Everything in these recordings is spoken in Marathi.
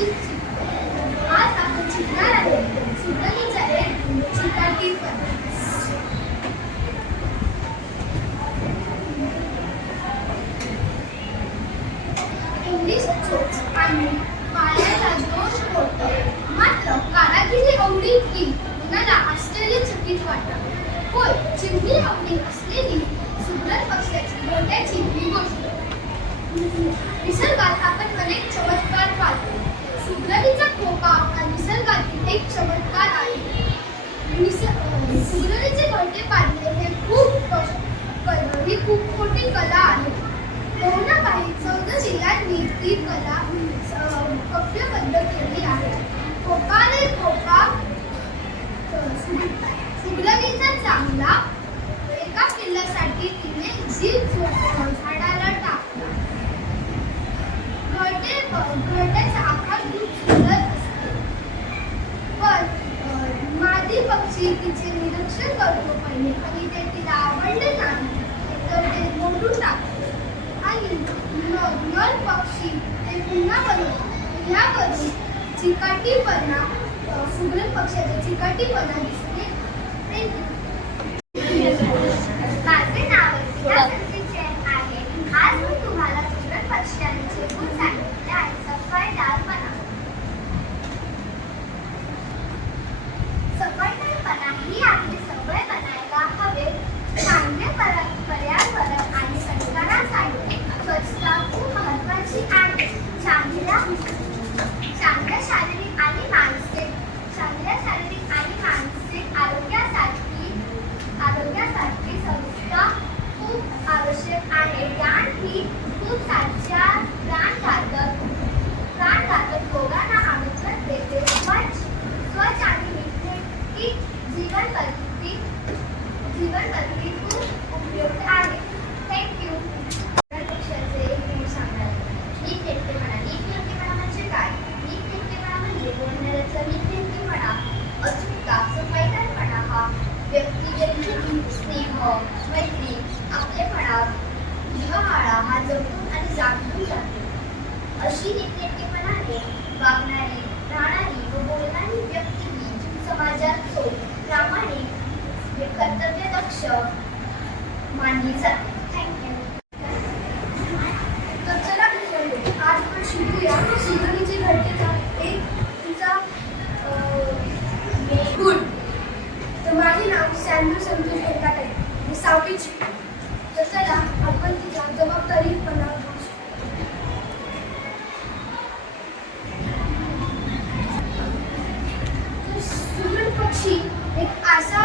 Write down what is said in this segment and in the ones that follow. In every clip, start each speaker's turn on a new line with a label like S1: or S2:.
S1: आज आपण शिकणार आहे सुगरणीचा एक चिकाटी इंग्लिश चोच आणि दोष होतो मात्र कारागिरी की कुणाला आश्चर्यचकित वाटत होय चिमणी असलेली सुग्रण पक्षाची घोट्याची ही गोष्ट निसर्गात आपण अनेक चमत्कार एक चमत्कार आहे. निस- अं, पाडणे हे खूप कष्ट- ही खूप मोठी कला आहे. बहुनाबाई चौदा जिल्ह्यांनी ती कला अं, कव्यबद्ध केली आहे. कोकाने मादी तिचे निरीक्षण करतो पहिले आणि ते तिला आवडले नाही तर ते मोडून टाकतो. आणि मग नर पक्षी ते पुन्हा बनवतो. ह्या करून चिकाटीपणा अं, पक्षाचा चिकाटीपणा दिसतो.
S2: स्नेह मैत्री आपलेपणा जिव्हाळा हा जमून आणि जागून जातो अशी नीटनेटकेपणाने वागणारी राहणारी व बोलणारी व्यक्ती ही समाजात चोख प्रामाणिक कर्तव्यदक्ष मानली जाते थँक्यू
S1: तर चला आज आपण शिकूया सुगरणीचे घरटेचा एक तिचा अं, गुण तर माझे नाव सॅम्यू संतोष वेंकाटे मी सहावीत शिकतो तर चला आपण तिचा जबाबदारीपणा बघू. तर पक्षी एक असा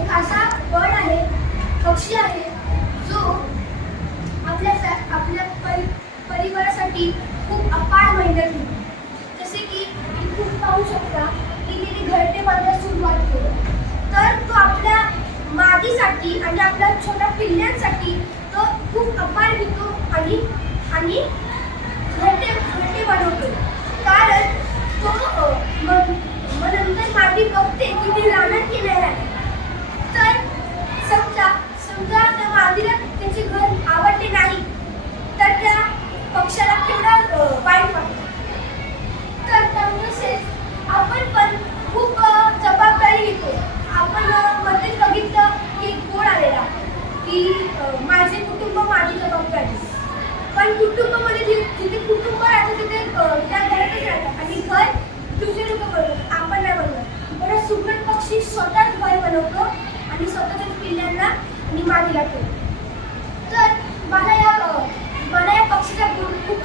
S1: एक असा बर्ड आहे पक्षी आहे जो आपल्या आपल्या परि परिवारासाठी खूप अपार मेहनत घेतो जसे की तुम्ही खूप पाहू शकता की तिने घरटे बांधायला सुरुवात केली तर तो आपल्या मादीसाठी आणि आपल्या छोट्या पिल्ल्यांसाठी तो खूप अपार घेतो आणि आणि घरटे घरटे बनवतो. कारण तो मग नंतर माती बघते की ती लहान की नाही राहणार तर समजा समजा त्या मादीला त्याचे घर आवडले नाही तर त्या पक्षाला केवढा अ, वाईट वाटतं तर तसेच आपण पण खूप अ, जबाबदारी घेतो आपण अ, मध्येच बघितलं की एक गोड आलेला की अ, माझे कुटुंब माझी जबाबदारी कारण कुटुंबामध्ये जिथे कुटुंब राहतं तिथे त्या घरातच राहतात. आणि घर दुसरे लोक बनवतात. आपण नाही बनवत. पण सुगरण पक्षी स्वतःच घर बनवतो आणि स्वतःच्या पिल्लांना आणि मागे लागतो तर मला या मला या पक्षीचा गुण खूप